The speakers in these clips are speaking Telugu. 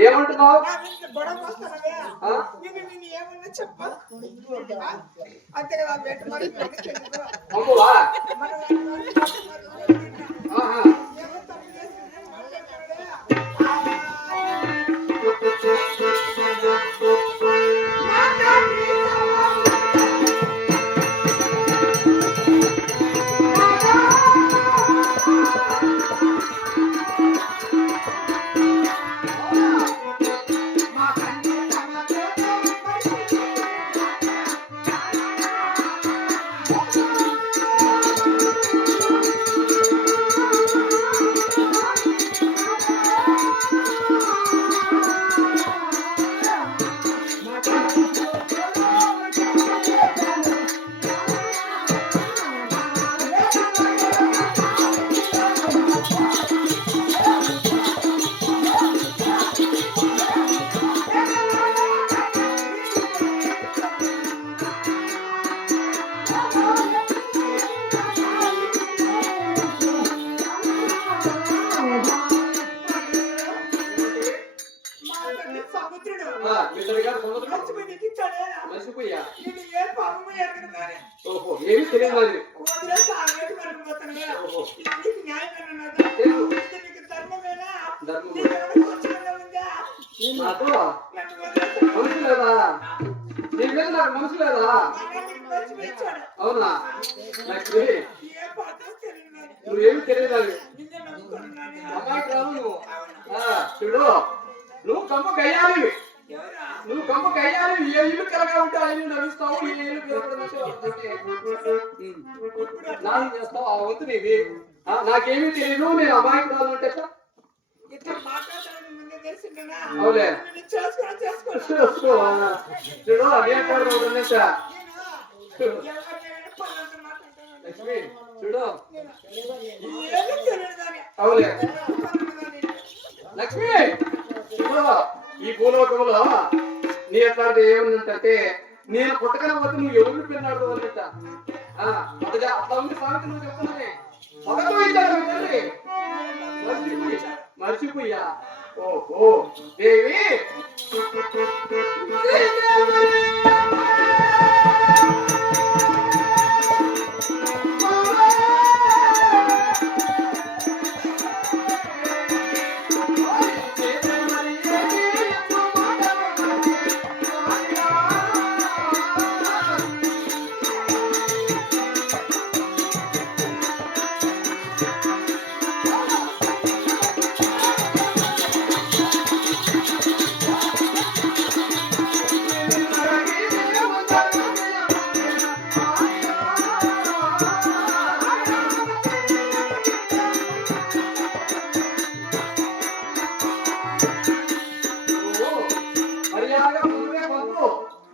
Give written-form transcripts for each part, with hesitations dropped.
ఏమంటున్నావు? చెప్ప అంతే కదా మర్చిపోయా ఓహో ఏమి తెలియదు మరి నాకు మనసు లేదా నీ మీద నాకు మనసు లేదా అవునా నాకు నువ్వేమి తెలియదు అది అమ్మాయికి రావు నువ్వు చూడు నువ్వు కమ్మకు అయ్యాలి నువ్వు కమ్మకు అయ్యాలి ఏ ఇల్లు కలగా ఉంటే ఆ ఇల్లు నడుస్తావు ఏ ఇల్లు నాది చేస్తావు ఆ వంతు నీది నాకేమీ తెలియదు నేను అమ్మాయికి రాదు అంటే అవులే చూడు అదే లక్ష్మి చూడు అవులే లక్ష్మి చూడు ఈ భూలోకంలో నీ ఎట్లాంటి ఏముందంటే నేను పుట్టకనే పోతే నువ్వు ఎవరిని పిన్నాడు అన్నట్ట అట్లా ఉంది సామెత నువ్వు చెప్తున్నానే మొదలు ఇచ్చాడు తల్లి మర్చిపోయా ఓహో దేవి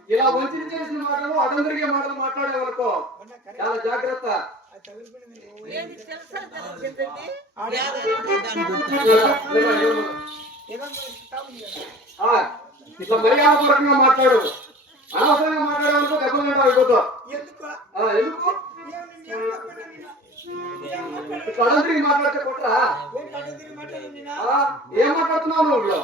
ఇలా వంచన చేసిన మాటలు అదందరికీ మాటలు మాట్లాడేవనుకో చాలా జాగ్రత్త ఇట్లా మర్యాదపూర్వకంగా మాట్లాడు అనవసరంగా మాట్లాడేవనుకో దెబ్బలు అయిపోతావు ఎందుకు అదందరికీ మాట్లాడితే కొట్టరా ఏం మాట్లాడుతున్నావు నువ్వు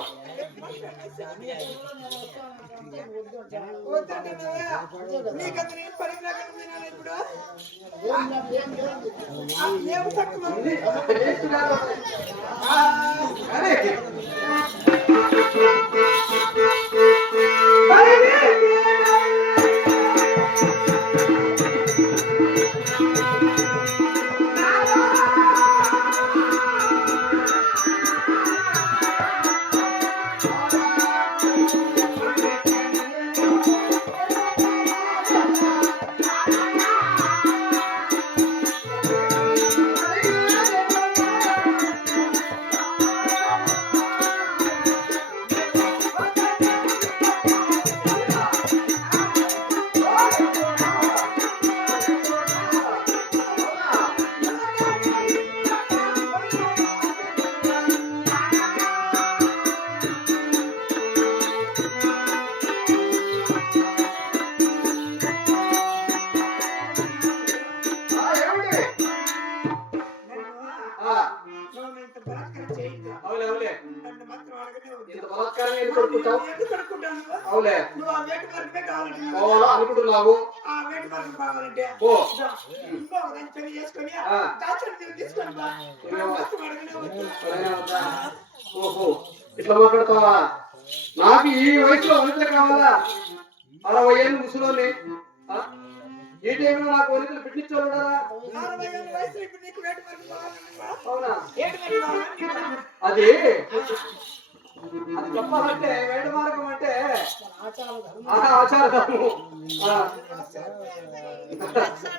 అవులే అవులే నన్ను మాత్రం అడగనే వద్దు. ఇంత బలాత్కారం ఎందుకు కొడుకుంటావు? ఎందుకు అనుకుంటాను? అవులే నువ్వు ఆ వేటి మార్గమే కావాలంటే పోవాలా అనుకుంటున్నావు? ఆ వేటి మార్గం కావాలంటే పో. ఇంకో దాన్ని పెళ్లి చేసుకొని ఆ. దాచుని నువ్వు తీసుకొని బా. నన్ను మాత్రం అడగనే వద్దు. సరేనా వద్దా? ఓహో ఇట్లా మాట్లాడతావా? నాకు ఈ వయసులో వనితలు కావాలా? 60 ఏళ్ళు ముసలోని ఈ టైంలో నాకు వనితలు పెట్టించాడు కదా? 60 ఏళ్ళ వయసులో ఇప్పుడు నీకు వేటి మార్గం కావాలంటే అవునా? వేటి మార్గం కావాలంటే అది అది చెప్పాలంటే వేట మార్గం అంటే ఆచార ధర్మం.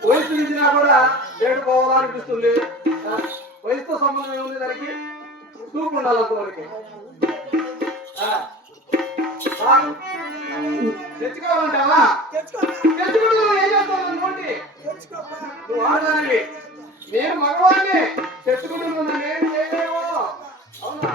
వయసు మించినా కూడా వేట పోవాలనిపిస్తుంది. వయసుతో సంబంధం ఏముంది దానికి? చూపు ఉండాలి అంతవరకు. తెచ్చుకోవాలంటావా? తెచ్చుకుంటూ ఏం చేస్తావు? నోటి నువ్వు ఆడదానివి, నేను మగవాడిని. తెచ్చుకుంటున్నా నేను చేయలేవు. అవునా?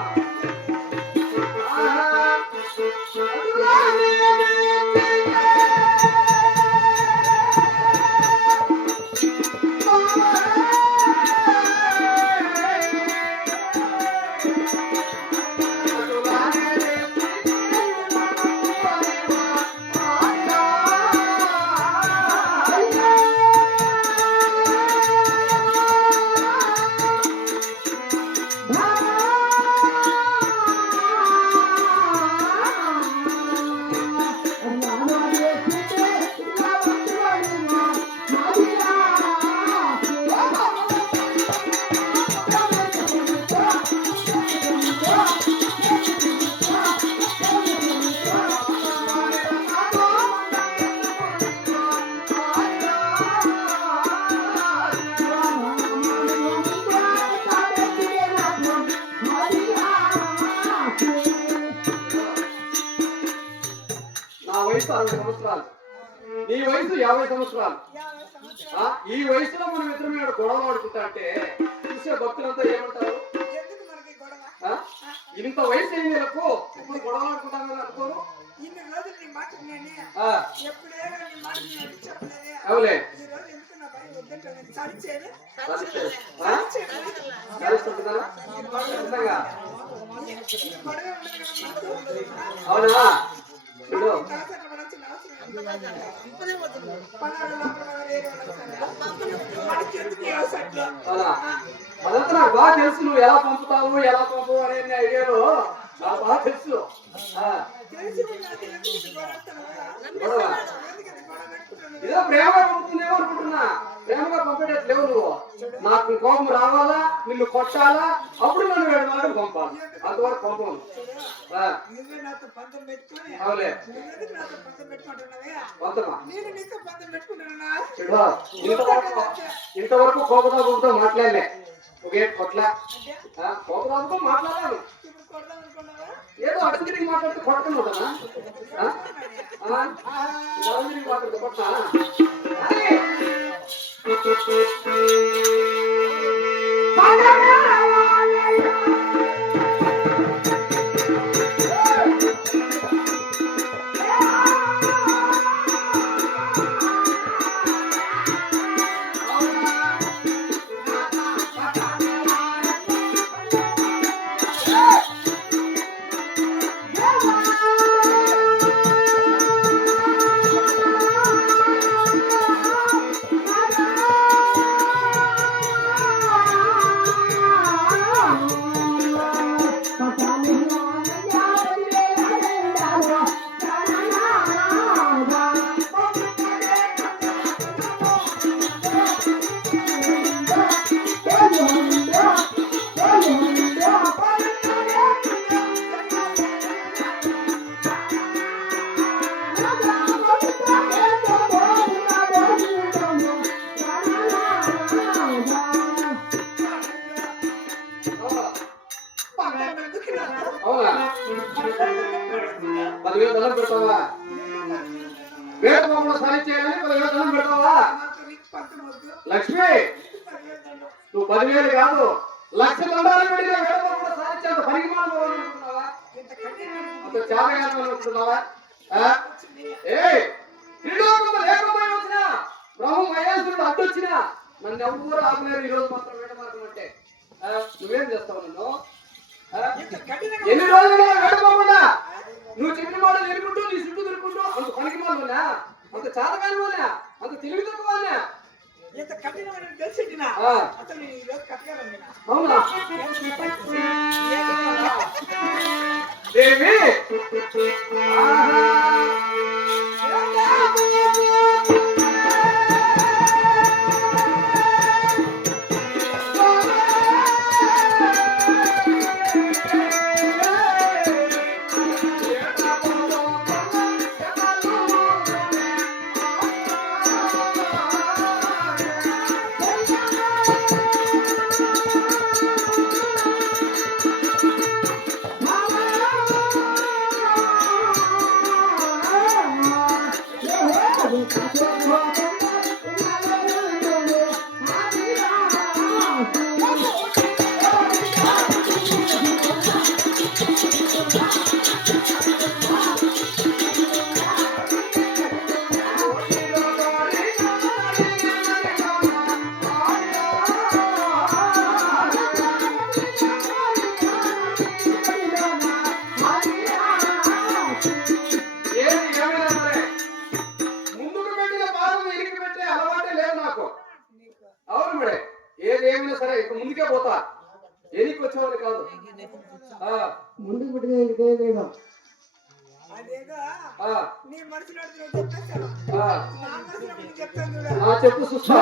నా వయసు 60 సంవత్సరాలు, నీ వయసు 50 సంవత్సరాలు. ఈ వయసులో మనం ఇద్దరు మీద గొడవ ఆడుకుంటా అంటే చూసే భక్తులంతా ఏమంటారు? ఎందుకు మనకి గొడవ? ఇంత వయసు అయింది నాకు ఇప్పుడు గొడవ ఆడుకుంటాం కదా అనుకోరు? ఇన్ని రోజులు నీ మాట నేను ఎప్పుడే నీ మాట నేను చెప్పలేదే. అవులే ఈ రోజు ఎందుకు నా భయం వద్దంటే నేను సాధించేది అవునా? చూడు అదంతా నాకు బాగా తెలుసు. నువ్వు ఎలా పంపుతావు ఎలా పంపు అనే ఐడియాలో నాకు బాగా తెలుసు. ఏదో ప్రేమగా పంపుతుందేమో అనుకుంటున్నా. ప్రేమగా పంపేటట్టు లేవు నువ్వు. నాకు కోపం రావాలా, నిన్ను కొట్టాలా, అప్పుడు నన్ను వెళ్ళాలని పంపాలి. అంతవరకు పంపను. అవులే ఇంతవరకు కోపదాపుతో మాట్లాడలే. ఒకే కొట్ల కోపదాపుతో మాట్లాడాలి. ఏదో అటు తిరిగి మాట్లాడితే కొట్టను కదా? తిరిగి మాట్లాడితే కొట్టా? అవునా? 10,000 దండం పెడతావా? వేట బొమ్మలో సాధించేయాలని 10,000 దండం పెడతావా? లక్ష్మి నువ్వు 10,000 కాదు 1,00,000 దండాలు పెడితే వేట బొమ్మలో సాధించేంత పరిమాణం అనుకుంటున్నావా? అంత చాలగానే అనుకుంటున్నావా? త్రిలోకము లేకపోయి వచ్చినా బ్రహ్మ మహేశ్వరుడు అడ్డొచ్చినా నన్ను ఎవరు ఆపలేరు. ఈ రోజు మాత్రం వేట మార్గం అంటే నువ్వేం చేస్తావు? నన్ను ఎన్ని రోజులు వెళ్ళిపోకుండా నువ్వు చెప్పిన మాట తిరుగుంటూ నీ చుట్టూ తిరుగుంటూ అంత పనికి మాలోనా అంత చాతకాని వాళ్ళా అంత తెలివి తక్కువ వాళ్ళా ఇంత కఠినమైన తెలిసినా అసలు నేను ఈరోజు కట్టగలను అవునా దేవి అవును మేడే ఏదేమైనా సరే ఇప్పుడు ముందుకే పోతా ఎనికి వచ్చేవాళ్ళు కాదు ముందుకు పెట్టిన అదేగా నీ మనసులో చెప్పేస్తాను నా మనసులో చెప్తాను చెప్పు చూస్తా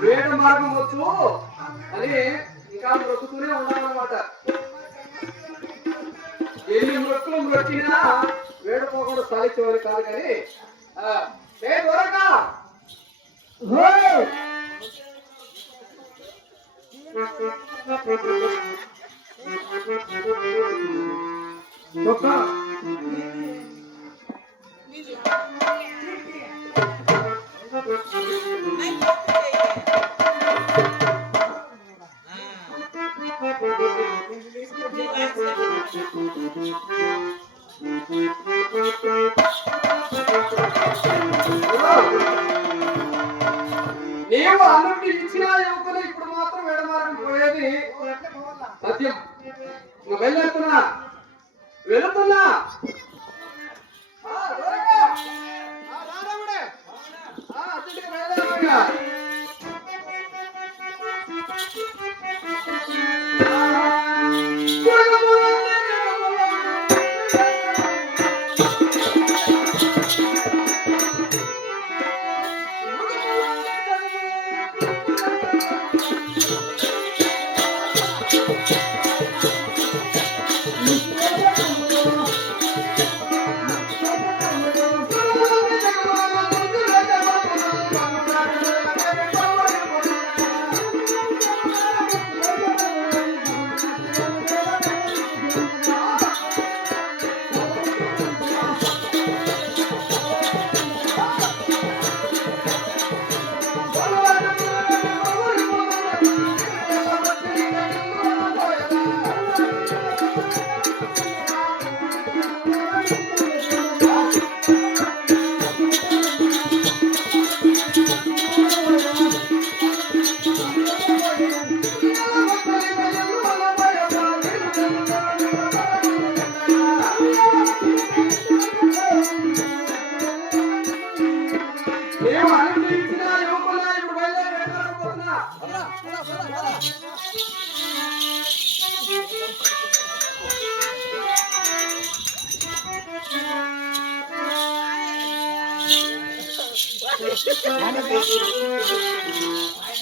వేట మార్గం వచ్చు అని ఇంకా బ్రతుకుతూనే ఉన్నామన్నమాట ఎన్ని మొక్కులు మొక్కినా వేడుకోకుండా సాధించేవారు కాదు కానీ నీవు అన్నింటి ఇచ్చిన యువకులు ఇప్పుడు మాత్రం వేడమార్గం పోయేది సత్యం వెళ్తున్నా వెళుతున్నా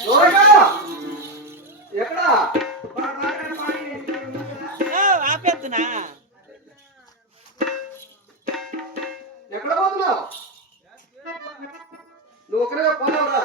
దూరంగా. ఎక్కడ ఆపేద్దునా ఎక్కడ పోతున్నావు? నువ్వు ఒకరే పోలేవురా?